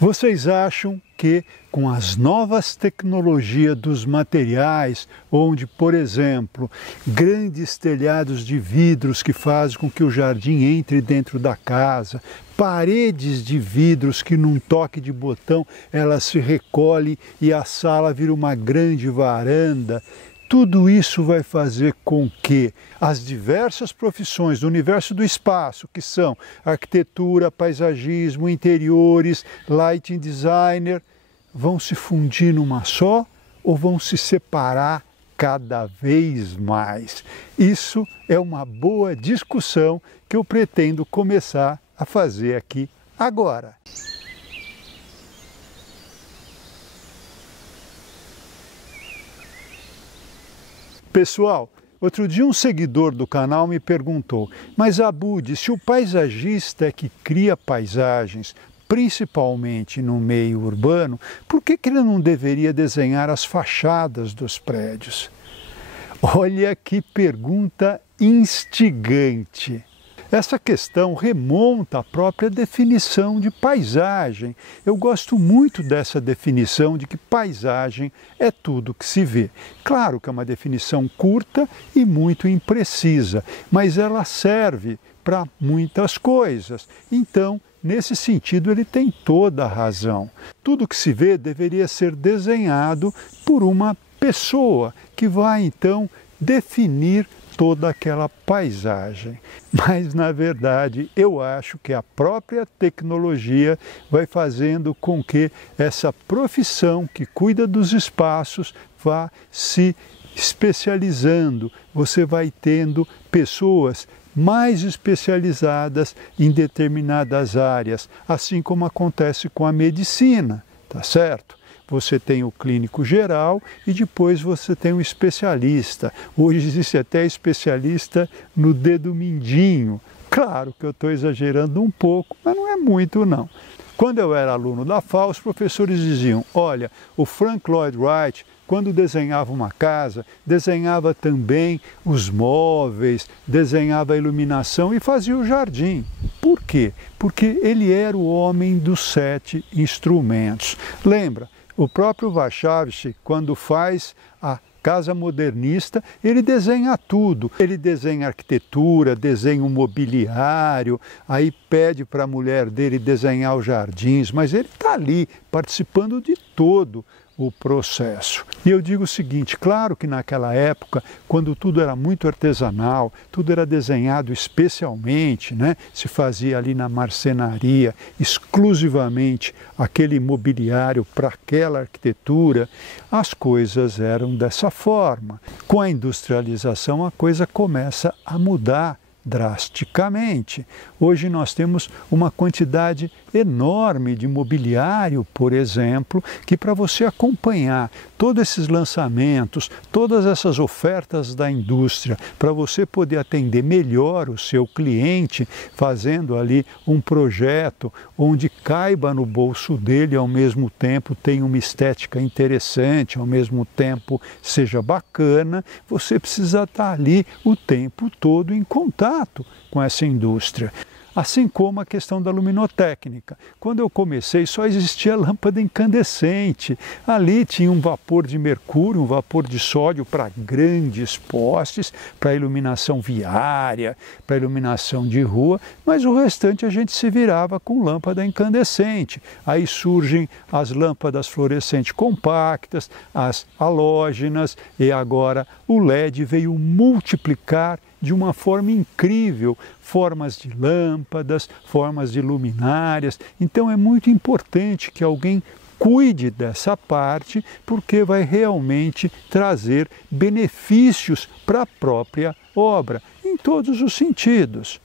Vocês acham que com as novas tecnologias dos materiais, onde, por exemplo, grandes telhados de vidros que fazem com que o jardim entre dentro da casa, paredes de vidros que num toque de botão elas se recolhem e a sala vira uma grande varanda, tudo isso vai fazer com que as diversas profissões do universo do espaço, que são arquitetura, paisagismo, interiores, lighting designer, vão se fundir numa só ou vão se separar cada vez mais? Isso é uma boa discussão que eu pretendo começar a fazer aqui agora. Pessoal, outro dia um seguidor do canal me perguntou: mas Abud, se o paisagista é que cria paisagens, principalmente no meio urbano, por que ele não deveria desenhar as fachadas dos prédios? Olha que pergunta instigante! Essa questão remonta à própria definição de paisagem. Eu gosto muito dessa definição de que paisagem é tudo que se vê. Claro que é uma definição curta e muito imprecisa, mas ela serve para muitas coisas. Então, nesse sentido, ele tem toda a razão. Tudo que se vê deveria ser desenhado por uma pessoa que vai, então, definir toda aquela paisagem. Mas, na verdade, eu acho que a própria tecnologia vai fazendo com que essa profissão que cuida dos espaços vá se especializando. Você vai tendo pessoas mais especializadas em determinadas áreas, assim como acontece com a medicina, tá certo? Você tem o clínico geral e depois você tem o especialista. Hoje existe até especialista no dedo mindinho. Claro que eu estou exagerando um pouco, mas não é muito não. Quando eu era aluno da FAO, os professores diziam: olha, o Frank Lloyd Wright, quando desenhava uma casa, desenhava também os móveis, desenhava a iluminação e fazia o jardim. Por quê? Porque ele era o homem dos 7 instrumentos. Lembra? O próprio Warshawski, quando faz a casa modernista, ele desenha tudo. Ele desenha arquitetura, desenha o mobiliário, aí pede para a mulher dele desenhar os jardins, mas ele está ali participando de todo o processo. E eu digo o seguinte: claro que naquela época, quando tudo era muito artesanal, tudo era desenhado especialmente, né? Se fazia ali na marcenaria, exclusivamente aquele mobiliário para aquela arquitetura, as coisas eram dessa forma. Com a industrialização, a coisa começa a mudar drasticamente. Hoje nós temos uma quantidade enorme de mobiliário, por exemplo, que para você acompanhar todos esses lançamentos, todas essas ofertas da indústria, para você poder atender melhor o seu cliente, fazendo ali um projeto onde caiba no bolso dele, ao mesmo tempo tenha uma estética interessante, ao mesmo tempo seja bacana, você precisa estar ali o tempo todo em contato com essa indústria. Assim como a questão da luminotécnica. Quando eu comecei, só existia lâmpada incandescente. Ali tinha um vapor de mercúrio, um vapor de sódio para grandes postes, para iluminação viária, para iluminação de rua, mas o restante a gente se virava com lâmpada incandescente. Aí surgem as lâmpadas fluorescentes compactas, as halógenas, e agora o LED veio multiplicar de uma forma incrível, formas de lâmpadas, formas de luminárias. Então é muito importante que alguém cuide dessa parte, porque vai realmente trazer benefícios para a própria obra, em todos os sentidos.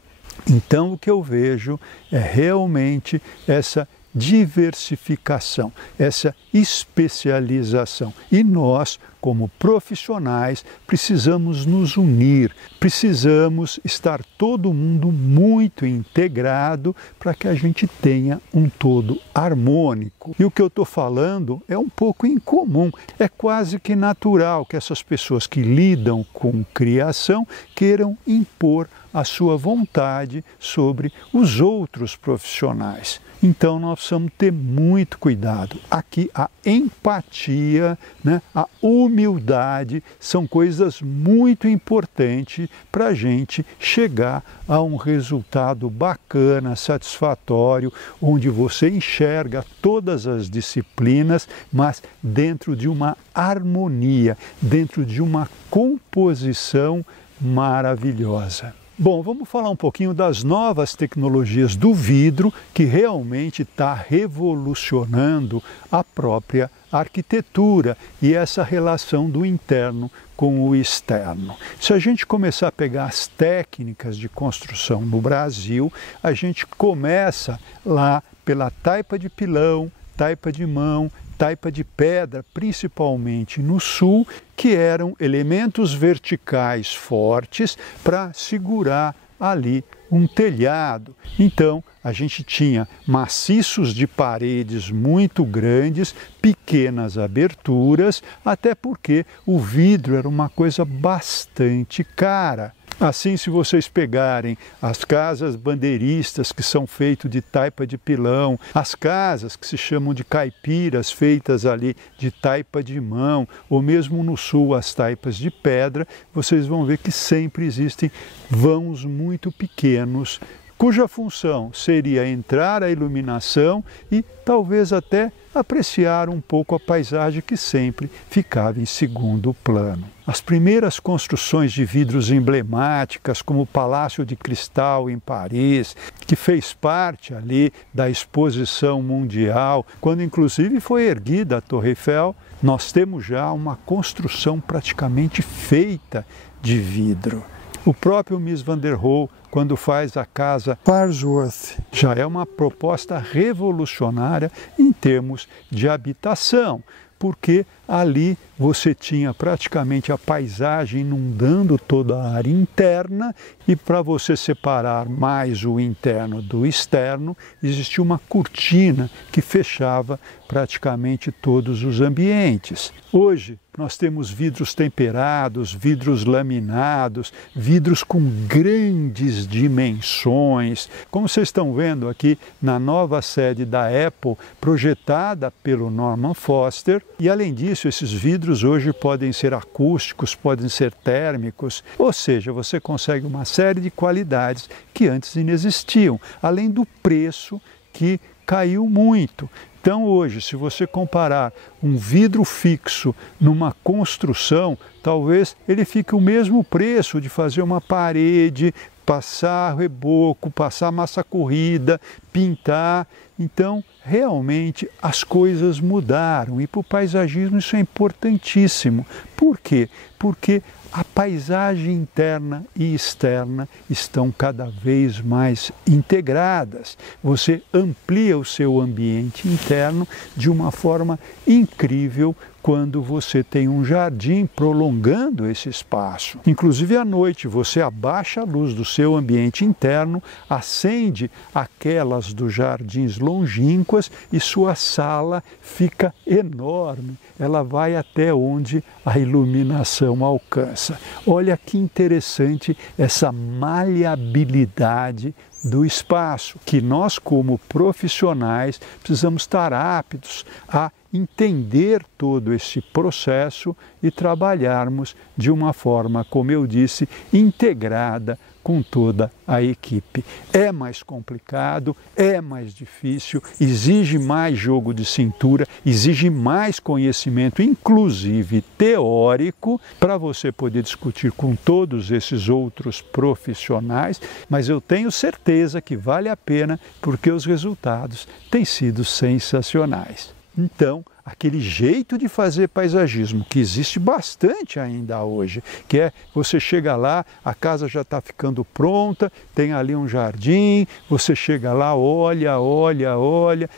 Então o que eu vejo é realmente essa diversificação, essa especialização. E nós, como profissionais, precisamos nos unir, precisamos estar todo mundo muito integrado para que a gente tenha um todo harmônico. E o que eu estou falando é um pouco incomum, é quase que natural que essas pessoas que lidam com criação queiram impor a sua vontade sobre os outros profissionais. Então nós precisamos ter muito cuidado. Aqui a empatia, né, a humildade são coisas muito importantes para a gente chegar a um resultado bacana, satisfatório, onde você enxerga todas as disciplinas, mas dentro de uma harmonia, dentro de uma composição maravilhosa. Bom, vamos falar um pouquinho das novas tecnologias do vidro que realmente está revolucionando a própria arquitetura e essa relação do interno com o externo. Se a gente começar a pegar as técnicas de construção no Brasil, a gente começa lá pela taipa de pilão, taipa de mão, taipa de pedra, principalmente no sul, que eram elementos verticais fortes para segurar ali um telhado. Então, a gente tinha maciços de paredes muito grandes, pequenas aberturas, até porque o vidro era uma coisa bastante cara. Assim, se vocês pegarem as casas bandeiristas que são feitas de taipa de pilão, as casas que se chamam de caipiras feitas ali de taipa de mão, ou mesmo no sul as taipas de pedra, vocês vão ver que sempre existem vãos muito pequenos, cuja função seria entrar a iluminação e talvez até apreciar um pouco a paisagem que sempre ficava em segundo plano. As primeiras construções de vidros emblemáticas, como o Palácio de Cristal em Paris, que fez parte ali da exposição mundial, quando inclusive foi erguida a Torre Eiffel, nós temos já uma construção praticamente feita de vidro. O próprio Mies van der Rohe, quando faz a casa Farnsworth, já é uma proposta revolucionária em termos de habitação, porque ali você tinha praticamente a paisagem inundando toda a área interna e para você separar mais o interno do externo, existia uma cortina que fechava praticamente todos os ambientes. Hoje nós temos vidros temperados, vidros laminados, vidros com grandes dimensões, como vocês estão vendo aqui na nova sede da Apple, projetada pelo Norman Foster. E além disso, esses vidros hoje podem ser acústicos, podem ser térmicos, ou seja, você consegue uma série de qualidades que antes inexistiam, além do preço que caiu muito. Então hoje, se você comparar um vidro fixo numa construção, talvez ele fique o mesmo preço de fazer uma parede, passar reboco, passar massa corrida, pintar. Então, realmente, as coisas mudaram e para o paisagismo isso é importantíssimo. Por quê? Porque a paisagem interna e externa estão cada vez mais integradas. Você amplia o seu ambiente interno de uma forma incrível quando você tem um jardim prolongando esse espaço. Inclusive à noite você abaixa a luz do seu ambiente interno, acende aquelas dos jardins longínquas e sua sala fica enorme. Ela vai até onde a iluminação alcança. Olha que interessante essa maleabilidade do espaço, que nós como profissionais precisamos estar aptos a entender todo esse processo e trabalharmos de uma forma, como eu disse, integrada com toda a equipe. É mais complicado, é mais difícil, exige mais jogo de cintura, exige mais conhecimento, inclusive teórico, para você poder discutir com todos esses outros profissionais, mas eu tenho certeza que vale a pena porque os resultados têm sido sensacionais. Então, aquele jeito de fazer paisagismo, que existe bastante ainda hoje, que é você chega lá, a casa já está ficando pronta, tem ali um jardim, você chega lá, olha,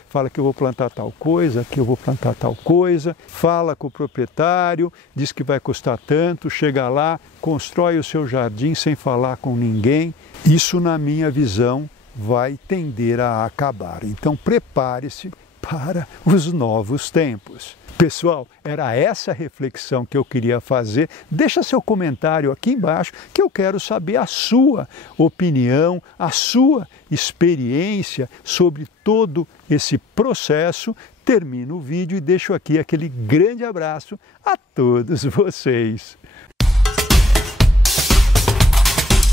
fala que eu vou plantar tal coisa, que eu vou plantar tal coisa, fala com o proprietário, diz que vai custar tanto, chega lá, constrói o seu jardim sem falar com ninguém. Isso, na minha visão, vai tender a acabar. Então, prepare-se para os novos tempos. Pessoal, era essa reflexão que eu queria fazer. Deixa seu comentário aqui embaixo que eu quero saber a sua opinião, a sua experiência sobre todo esse processo. Termino o vídeo e deixo aqui aquele grande abraço a todos vocês.